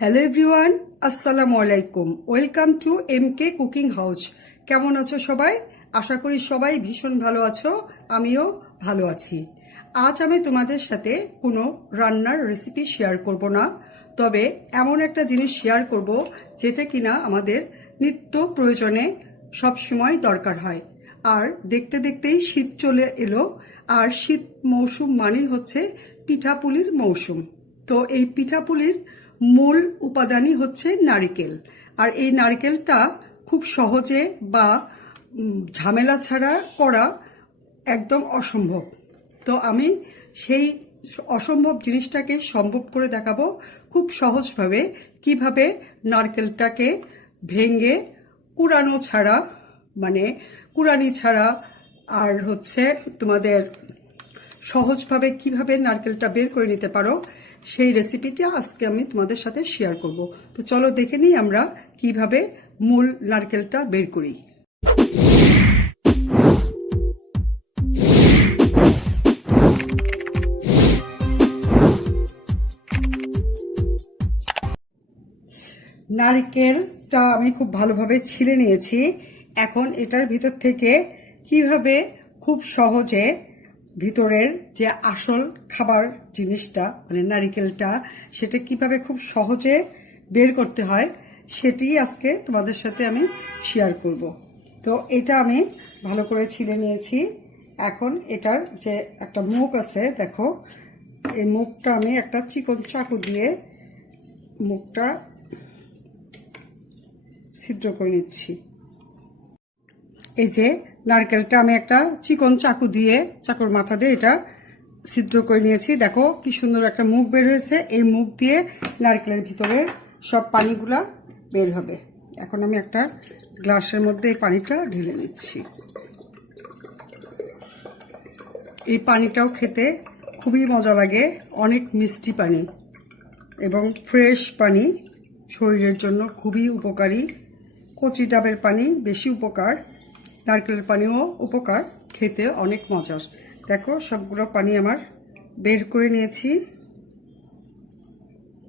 Hello everyone, আসসালামু আলাইকুম। Welcome to MK cooking house. কেমন আছো সবাই? আশা করি সবাই ভীষণ ভালো আছো, আমিও ভালো আছি। আজ আমি তোমাদের সাথে কোনো রান্নার রেসিপি শেয়ার করব না, তবে এমন একটা জিনিস শেয়ার করব যেটা কিনা আমাদের নিত্য প্রয়োজনে সব সময় দরকার হয়। আর দেখতে দেখতেই শীত চলে এলো, আর শীত মৌসুম মানেই হচ্ছে পিঠাপুলির মৌসুম। তো এই পিঠাপুলির মূল উপাদানই হচ্ছে নারকেল। আর এই নারকেলটা খুব সহজে বা ঝামেলা ছাড়া করা একদম অসম্ভব। তো আমি সেই অসম্ভব জিনিসটাকে সম্ভব করে দেখাবো খুব সহজভাবে, কিভাবে নারকেলটাকে ভেঙে কুড়ানো ছাড়া, মানে কুড়ানি ছাড়া, আর হচ্ছে তোমাদের সহজভাবে কিভাবে নারকেলটা বের করে নিতে পারো, সেই রেসিপিটা আজকে আমি তোমাদের সাথে শেয়ার করব। তো চলো দেখে নিই আমরা কিভাবে মূল নারকেলটা বের করি। নারকেলটা আমি খুব ভালোভাবে ছিলে নিয়েছি। এখন এটার ভিতর থেকে কিভাবে খুব সহজে ভিতরের যে আসল খাবার জিনিসটা মানে নারকেলটা, সেটা কিভাবে খুব সহজে বের করতে হয় সেটি আজকে তোমাদের সাথে আমি শেয়ার করব। তো এটা আমি ভালো করে ছিলে নিয়েছি। এখন এটার যে একটা মুখ আছে, দেখো এই মুখটা আমি একটা চিকন চাকু দিয়ে মুখটা ছিদ্র করে নিচ্ছি। এই যে নারকেলটা আমি একটা চিকন চাকু দিয়ে, চাকুর মাথা দিয়ে এটা ছিদ্র করে নিয়েছি। দেখো কি সুন্দর একটা মুখ বের হয়েছে। এই মুখ দিয়ে নারকেলের ভিতরের সব পানিগুলা বের হবে। এখন আমি একটা গ্লাসের মধ্যে এই পানিটা ঢেলে নিচ্ছি। এই পানিটাও খেতে খুবই মজা লাগে, অনেক মিষ্টি পানি এবং ফ্রেশ পানি, শরীরের জন্য খুবই উপকারী। কচি ডাবের পানি বেশি উপকার, নারকেলের পানিও উপকার, খেতে অনেক মজার। দেখো সবগুলো পানি আমার বের করে নিয়েছি।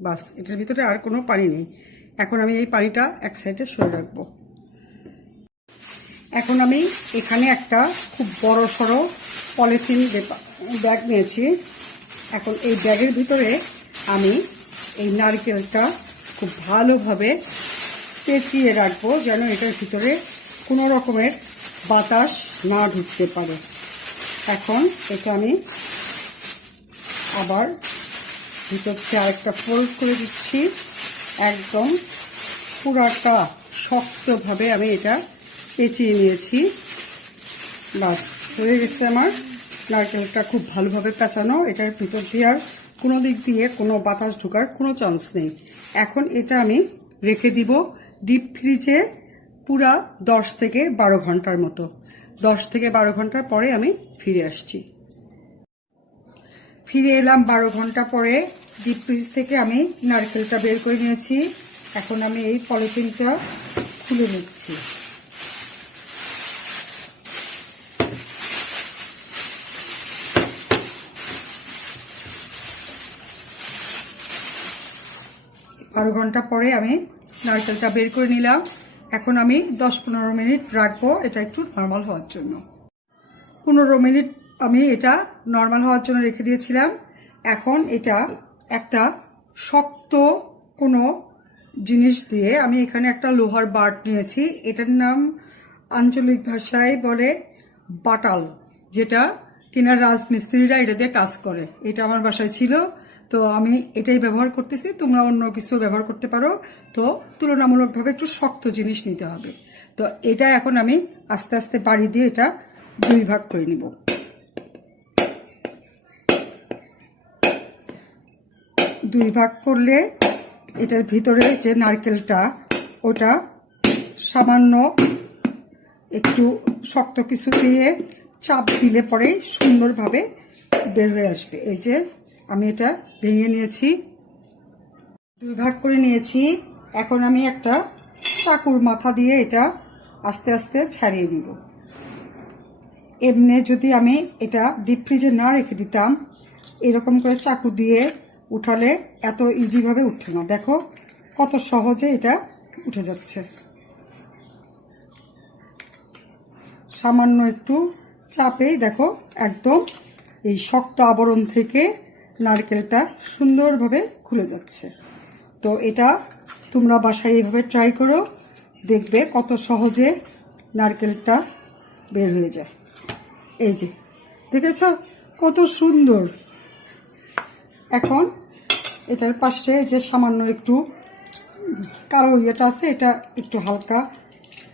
বাস, এটার ভিতরে আর কোনো পানি নেই। এখন আমি এই পানিটা এক সাইডে সরে রাখবো। এখন আমি এখানে একটা খুব বড় সড়ো পলিথিন ব্যাগ নিয়েছি। এখন এই ব্যাগের ভিতরে আমি এই নারকেলটা খুব ভালোভাবে পেঁচিয়ে রাখবো, যেন এটার ভিতরে কোনো রকমের বাতাস না ঢুকতে পারে। এখন এটা আমি আবার ভিতর থেকে আরেকটা ফোল্ড করে দিচ্ছি। একদম পুরাটা শক্তভাবে আমি এটা পেঁচিয়ে নিয়েছি। বাস, হয়ে গেছে আমার নারকেলটা খুব ভালোভাবে পেঁচানো। এটার ভিতর দিয়ে আর কোনো দিক দিয়ে কোনো বাতাস ঢোকার কোনো চান্স নেই। এখন এটা আমি রেখে দিব ডিপ ফ্রিজে পুরা 10 থেকে 12 ঘন্টার মতো। 10 থেকে 12 ঘন্টার পরে আমি ফিরে আসছি। ফিরে এলাম 12 ঘন্টা পরে। ডিপ ফ্রিজ থেকে আমি নারকেলটা বের করে নিয়েছি। এখন আমি এই পলিথিনটা খুলে নিচ্ছি। বারো ঘন্টা পরে আমি নারকেলটা বের করে নিলাম। এখন আমি 10-15 মিনিট রাখবো এটা একটু নর্মাল হওয়ার জন্য। 15 মিনিট আমি এটা নর্মাল হওয়ার জন্য রেখে দিয়েছিলাম। এখন এটা একটা শক্ত কোনো জিনিস দিয়ে, আমি এখানে একটা লোহার বাট নিয়েছি। এটার নাম আঞ্চলিক ভাষায় বলে বাটাল, যেটা কিনা রাজমিস্ত্রিরা এটা দিয়ে কাজ করে। এটা আমার বাসায় ছিল, তো আমি এটাই ব্যবহার করতেছি। তোমরা অন্য কিছু ব্যবহার করতে পারো। তো তুলনামূলকভাবে একটু শক্ত জিনিস নিতে হবে। তো এটা এখন আমি আস্তে আস্তে বাড়ি দিয়ে এটা 2 ভাগ করে নিব। দুই ভাগ করলে এটার ভিতরে যে নারকেলটা, ওটা সামান্য একটু শক্ত কিছু দিয়ে চাপ দিলে পরেই সুন্দরভাবে বের হয়ে আসবে। এই যে আমি এটা ভেঙে নিয়েছি, 2 ভাগ করে নিয়েছি। এখন আমি একটা চাকুর মাথা দিয়ে এটা আস্তে আস্তে ছাড়িয়ে নিব। এমনি যদি আমি এটা ডিপ ফ্রিজে না রেখে দিতাম, এরকম করে চাকু দিয়ে উঠালে এত ইজিভাবে উঠে না। দেখো কত সহজে এটা উঠে যাচ্ছে। সামান্য একটু চাপেই দেখো একদম এই শক্ত আবরণ থেকে নারকেলটা সুন্দরভাবে খুলে যাচ্ছে। তো এটা তোমরা বাসায় এইভাবে ট্রাই করো, দেখবে কত সহজে নারকেলটা বের হয়ে যায়। এই যে দেখেছ কত সুন্দর। এখন এটার পাশে যে সামান্য একটু কালো ইয়েটা আছে, এটা একটু হালকা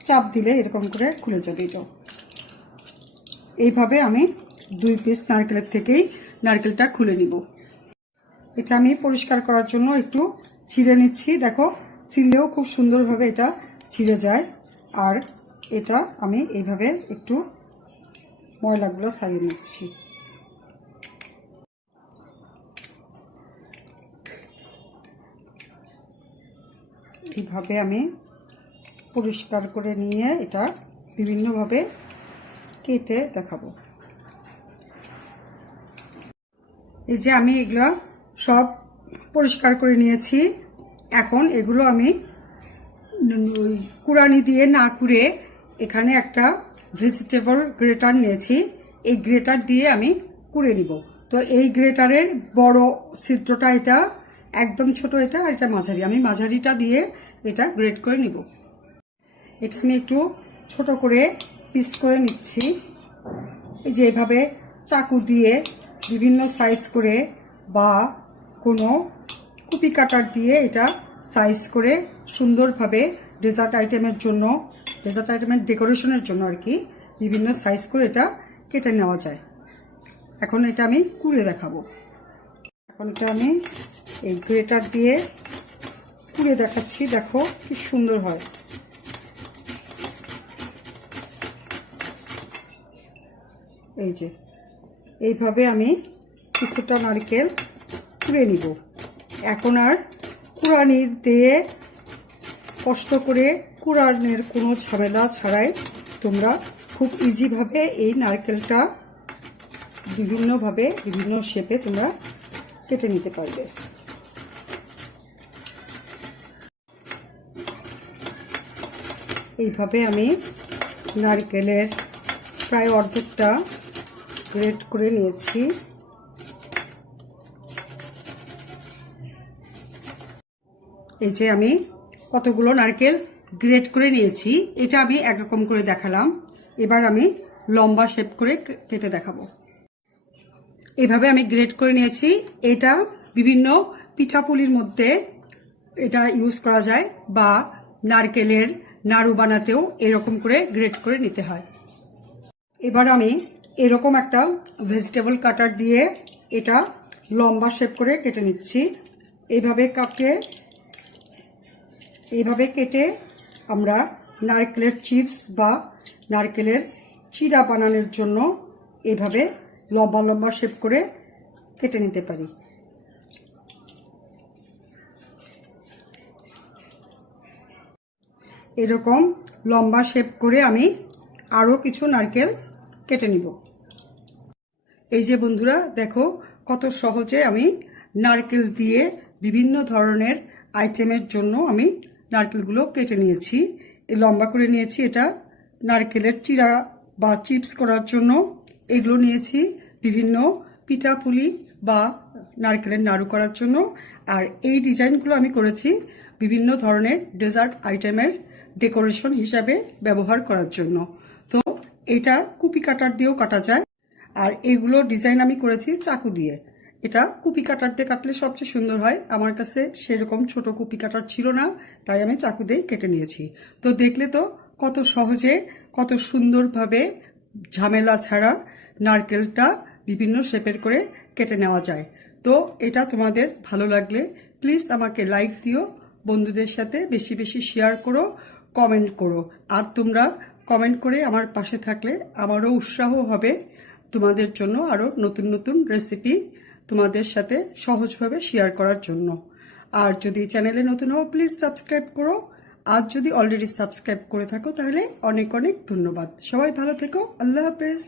চাপ দিলে এরকম করে খুলে যাবে। এটা এইভাবে আমি 2 পিস নারকেলের থেকেই নারকেলটা খুলে নিব। এটা আমি পরিষ্কার করার জন্য একটু ছিঁড়ে নিচ্ছি। দেখো ছিঁড়লেও খুব সুন্দরভাবে এটা ছিঁড়ে যায়। আর এটা আমি এইভাবে একটু ময়লাগুলো ছাড়িয়ে নিচ্ছি। এইভাবে আমি পরিষ্কার করে নিয়ে এটা বিভিন্নভাবে কেটে দেখাবো। এই যে আমি এগুলো সব পরিষ্কার করে নিয়েছি। এখন এগুলো আমি কুড়ানি দিয়ে না কুড়ে এখানে একটা ভেজিটেবল গ্রেটার নিয়েছি। এই গ্রেটার দিয়ে আমি কুড়ে নিব। তো এই গ্রেটারের বড় ছিদ্রটা এটা, একদম ছোট এটা, আর এটা মাঝারি। আমি মাঝারিটা দিয়ে এটা গ্রেট করে নিব। এটা আমি একটু ছোট করে পিস করে নিচ্ছি। এই যে এইভাবে চাকু দিয়ে বিভিন্ন সাইজ করে বা কোনো কুপি কাটার দিয়ে এটা সাইজ করে সুন্দরভাবে ডেজার্ট আইটেমের জন্য, ডেজার্ট আইটেমের ডেকোরেশনের জন্য আর কি, বিভিন্ন সাইজ করে এটা কেটে নেওয়া যায়। এখন এটা আমি কুড়ে দেখাবো। এখন এটা আমি এই গ্রেটার দিয়ে কুড়ে দেখাচ্ছি। দেখো কি সুন্দর হয়। এই যে এইভাবে আমি কিছুটা নারকেল কুড়ে নিব। এখন আর কুড়ানি দিয়ে কষ্ট করে কুড়ানোর কোনো ঝামেলা ছাড়াই তোমরা খুব ইজিভাবে এই নারকেলটা বিভিন্নভাবে বিভিন্ন শেপে তোমরা কেটে নিতে পারবে। এইভাবে আমি নারকেলের প্রায় অর্ধেকটা গ্রেট করে নিয়েছি। এই যে আমি কতগুলো নারকেল গ্রেট করে নিয়েছি। এটা আমি একরকম করে দেখালাম। এবার আমি লম্বা শেপ করে কেটে দেখাবো। এইভাবে আমি গ্রেট করে নিয়েছি। এটা বিভিন্ন পিঠাপুলির মধ্যে এটা ইউজ করা যায়, বা নারকেলের নাড়ু বানাতেও এরকম করে গ্রেট করে নিতে হয়। এবার আমি এরকম একটা ভেজিটেবল কাটার দিয়ে এটা লম্বা শেপ করে কেটে নিচ্ছি। এইভাবে কেটে আমরা নারকেলের চিপস বা নারকেলের চিড়া বানানোর জন্য এইভাবে লম্বা লম্বা শেপ করে কেটে নিতে পারি। এরকম লম্বা শেপ করে আমি আরও কিছু নারকেল কেটে নিব। এই যে বন্ধুরা দেখো কত সহজে আমি নারকেল দিয়ে বিভিন্ন ধরনের আইটেমের জন্য আমি নারকেলগুলো কেটে নিয়েছি। লম্বা করে নিয়েছি এটা নারকেলের চিড়া বা চিপস করার জন্য। এগুলো নিয়েছি বিভিন্ন পিঠাপুলি বা নারকেলের নাড়ু করার জন্য। আর এই ডিজাইনগুলো আমি করেছি বিভিন্ন ধরনের ডেজার্ট আইটেমের ডেকোরেশন হিসাবে ব্যবহার করার জন্য। তো এটা কুপি কাটার দিয়েও কাটা যায়। আর এইগুলো ডিজাইন আমি করেছি চাকু দিয়ে। এটা কুপি কাটার দিয়ে কাটলে সবচেয়ে সুন্দর হয়। আমার কাছে সেরকম ছোট কুপি কাটার ছিল না, তাই আমি চাকু দিয়ে কেটে নিয়েছি। তো দেখলে তো কত সহজে কত সুন্দরভাবে ঝামেলা ছাড়া নারকেলটা বিভিন্ন শেপের করে কেটে নেওয়া যায়। তো এটা তোমাদের ভালো লাগলে প্লিজ আমাকে লাইক দিও, বন্ধুদের সাথে বেশি বেশি শেয়ার করো, কমেন্ট করো। আর তোমরা কমেন্ট করে আমার পাশে থাকলে আমারও উৎসাহ হবে তোমাদের জন্য আরও নতুন নতুন রেসিপি তোমাদের সাথে সহজভাবে শেয়ার করার জন্য। আর যদি চ্যানেলে নতুন হও প্লিজ সাবস্ক্রাইব করো। আর যদি অলরেডি সাবস্ক্রাইব করে থাকো তাহলে অনেক অনেক ধন্যবাদ। সবাই ভালো থেকো। আল্লাহ হাফেজ।